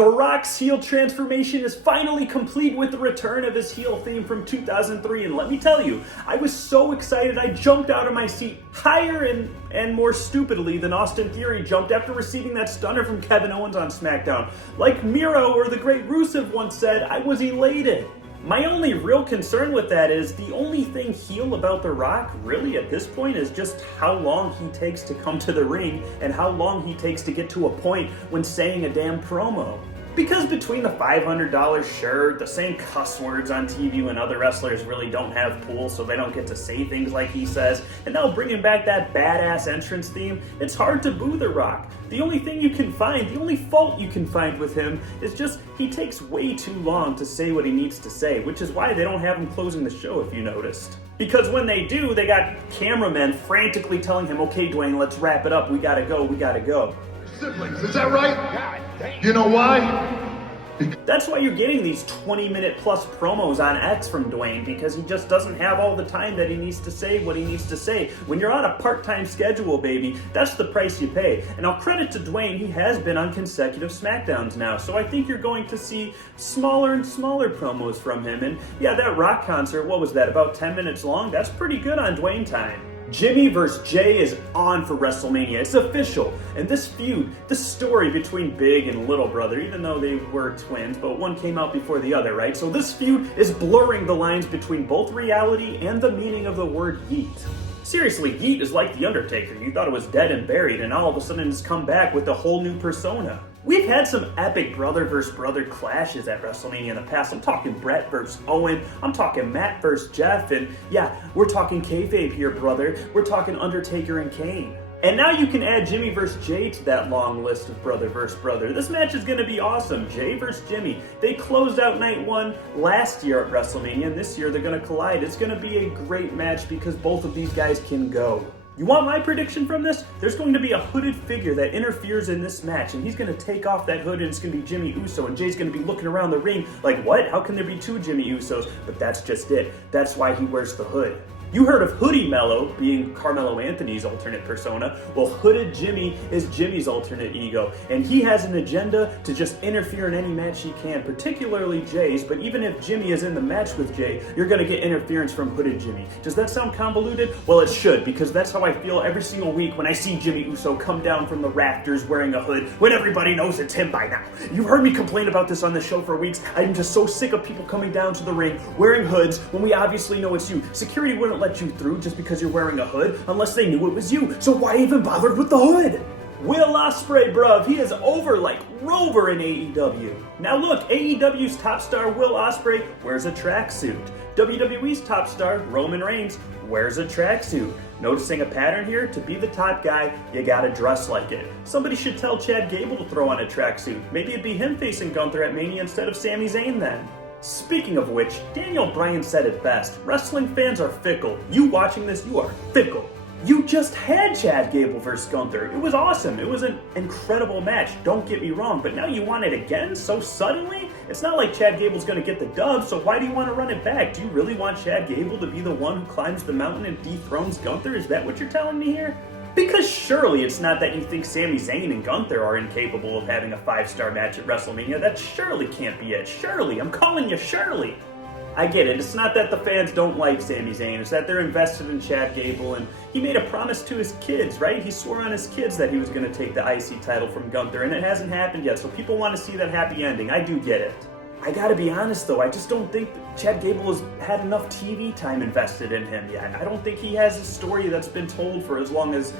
The Rock's heel transformation is finally complete with the return of his heel theme from 2003, and let me tell you, I was so excited I jumped out of my seat higher and more stupidly than Austin Theory jumped after receiving that stunner from Kevin Owens on Smackdown. Like Miro or the great Rusev once said, I was elated. My only real concern with that is the only thing heel about The Rock really at this point is just how long he takes to come to the ring and how long he takes to get to a point when saying a damn promo. Because between the $500 shirt, the same cuss words on TV when other wrestlers really don't have pools so they don't get to say things like he says, and now bringing back that badass entrance theme, it's hard to boo The Rock. The only thing you can find, the only fault you can find with him is just he takes way too long to say what he needs to say, which is why they don't have him closing the show if you noticed. Because when they do, they got cameramen frantically telling him, okay Dwayne, let's wrap it up, we gotta go. Siblings, is that right? You know why? That's why you're getting these 20-minute plus promos on X from Dwayne, because he just doesn't have all the time that he needs to say what he needs to say. When you're on a part-time schedule, baby, that's the price you pay. And I'll credit to Dwayne, he has been on consecutive Smackdowns now, so I think you're going to see smaller and smaller promos from him. And yeah, that Rock concert, what was that, about 10 minutes long? That's pretty good on Dwayne time. Jimmy vs. Jey is on for WrestleMania. It's official. And this feud, this story between Big and Little Brother, even though they were twins, but one came out before the other, right? So this feud is blurring the lines between both reality and the meaning of the word yeet. Seriously, Yeet is like The Undertaker. You thought it was dead and buried, and all of a sudden it's come back with a whole new persona. We've had some epic brother versus brother clashes at WrestleMania in the past. I'm talking Brett versus Owen. I'm talking Matt versus Jeff. And yeah, we're talking kayfabe here, brother. We're talking Undertaker and Kane. And now you can add Jimmy versus Jey to that long list of brother versus brother. This match is going to be awesome. Jey versus Jimmy. They closed out night one last year at WrestleMania, and this year they're going to collide. It's going to be a great match because both of these guys can go. You want my prediction from this? There's going to be a hooded figure that interferes in this match, and he's going to take off that hood, and it's going to be Jimmy Uso, and Jay's going to be looking around the ring like, what? How can there be two Jimmy Usos? But that's just it. That's why he wears the hood. You heard of Hoodie Mello being Carmelo Anthony's alternate persona. Well, Hooded Jimmy is Jimmy's alternate ego, and he has an agenda to just interfere in any match he can, particularly Jay's, but even if Jimmy is in the match with Jey, you're going to get interference from Hooded Jimmy. Does that sound convoluted? Well, it should, because that's how I feel every single week when I see Jimmy Uso come down from the rafters wearing a hood when everybody knows it's him by now. You've heard me complain about this on the show for weeks. I'm just so sick of people coming down to the ring wearing hoods when we obviously know it's you. Security wouldn't let you through just because you're wearing a hood unless they knew it was you, so why even bother with the hood? Will Ospreay, bruv, he is over like Rover in AEW. Now look, AEW's top star Will Ospreay wears a tracksuit. WWE's top star Roman Reigns wears a tracksuit. Noticing a pattern here? To be the top guy, you gotta dress like it. Somebody should tell Chad Gable to throw on a tracksuit. Maybe it'd be him facing Gunther at Mania instead of Sami Zayn then. Speaking of which, Daniel Bryan said it best. Wrestling fans are fickle. You watching this, you are fickle. You just had Chad Gable versus Gunther. It was awesome. It was an incredible match. Don't get me wrong, but now you want it again so suddenly? It's not like Chad Gable's going to get the dub, so why do you want to run it back? Do you really want Chad Gable to be the one who climbs the mountain and dethrones Gunther? Is that what you're telling me here? Because surely it's not that you think Sami Zayn and Gunther are incapable of having a 5-star match at WrestleMania. That surely can't be it. Surely. I'm calling you Shirley. I get it. It's not that the fans don't like Sami Zayn. It's that they're invested in Chad Gable, and he made a promise to his kids, right? He swore on his kids that he was going to take the IC title from Gunther, and it hasn't happened yet, so people want to see that happy ending. I do get it. I gotta be honest though, I just don't think that Chad Gable has had enough TV time invested in him yet. I don't think he has a story that's been told for as long as,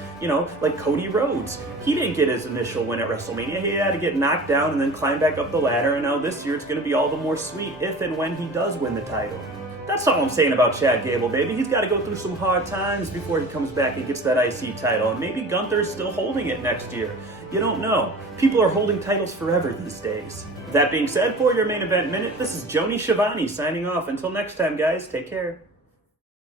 like Cody Rhodes. He didn't get his initial win at WrestleMania. He had to get knocked down and then climb back up the ladder, and now this year it's gonna be all the more sweet if and when he does win the title. That's all I'm saying about Chad Gable, baby. He's got to go through some hard times before he comes back and gets that IC title. And maybe Gunther's still holding it next year. You don't know. People are holding titles forever these days. That being said, for your main event minute, this is Joni Schiavone signing off. Until next time, guys, take care.